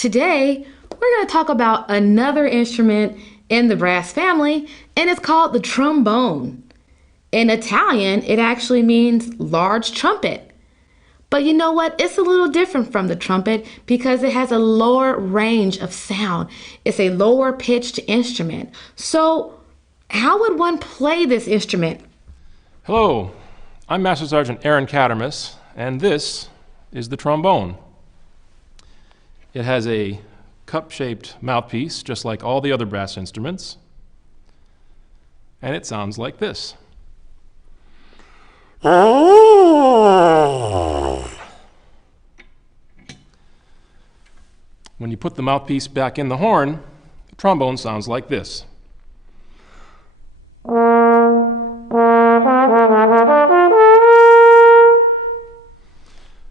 Today, we're going to talk about another instrument in the brass family, and it's called the trombone. In Italian, it actually means large trumpet. But you know what? It's a little different from the trumpet because it has a lower range of sound. It's a lower pitched instrument. So, how would one play this instrument? Hello, I'm Master Sergeant Aaron Cattermas, and this is the trombone. It has a cup-shaped mouthpiece, just like all the other brass instruments, and it sounds like this. When you put the mouthpiece back in the horn, the trombone sounds like this.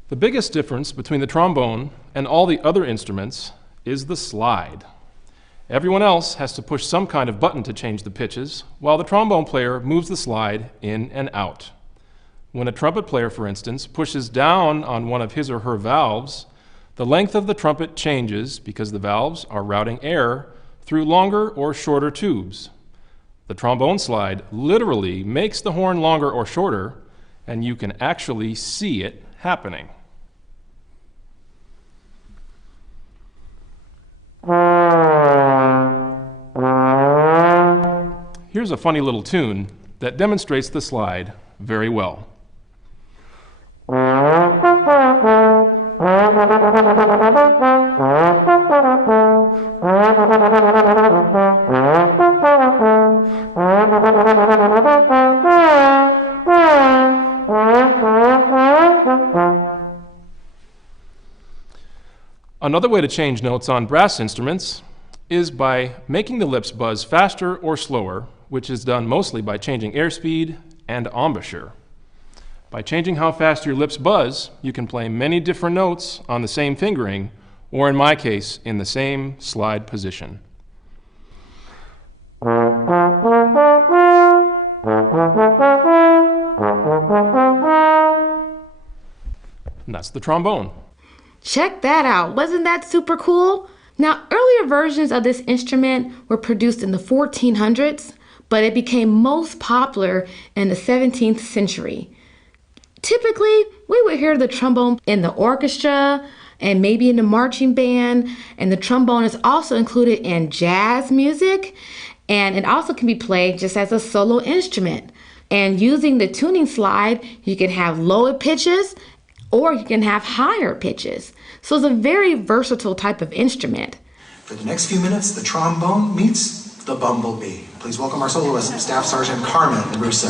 The biggest difference between the trombone and all the other instruments is the slide. Everyone else has to push some kind of button to change the pitches, while the trombone player moves the slide in and out. When a trumpet player, for instance, pushes down on one of his or her valves, the length of the trumpet changes because the valves are routing air through longer or shorter tubes. The trombone slide literally makes the horn longer or shorter, and you can actually see it happening. Here's a funny little tune that demonstrates the slide very well. Another way to change notes on brass instruments is by making the lips buzz faster or slower, which is done mostly by changing airspeed and embouchure. By changing how fast your lips buzz, you can play many different notes on the same fingering, or in my case, in the same slide position. And that's the trombone. Check that out. Wasn't that super cool? Now, earlier versions of this instrument were produced in the 1400s, but it became most popular in the 17th century. Typically, we would hear the trombone in the orchestra and maybe in the marching band, and the trombone is also included in jazz music, and it also can be played just as a solo instrument. And using the tuning slide, you can have lower pitches or you can have higher pitches. So it's a very versatile type of instrument. For the next few minutes, the trombone meets the bumblebee. Please welcome our soloist, Staff Sergeant Carmen Russo.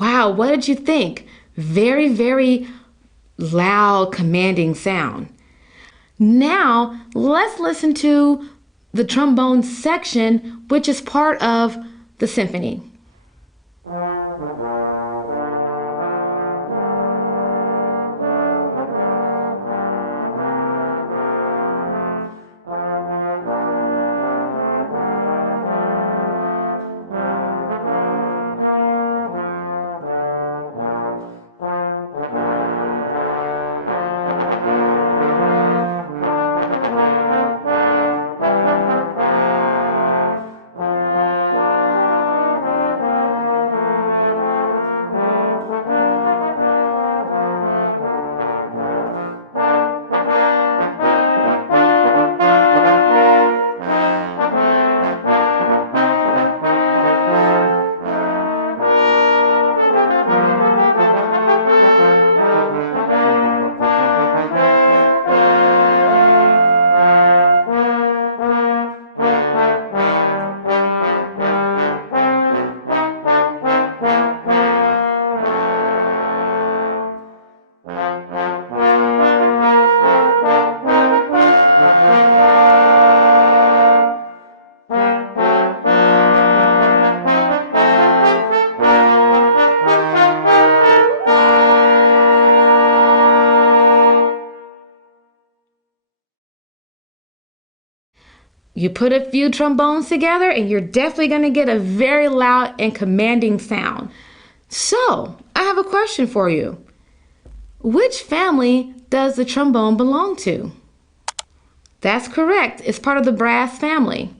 Wow, what did you think? Very, very loud, commanding sound. Now, let's listen to the trombone section, which is part of the symphony. You put a few trombones together and you're definitely going to get a very loud and commanding sound. So, I have a question for you. Which family does the trombone belong to? That's correct. It's part of the brass family.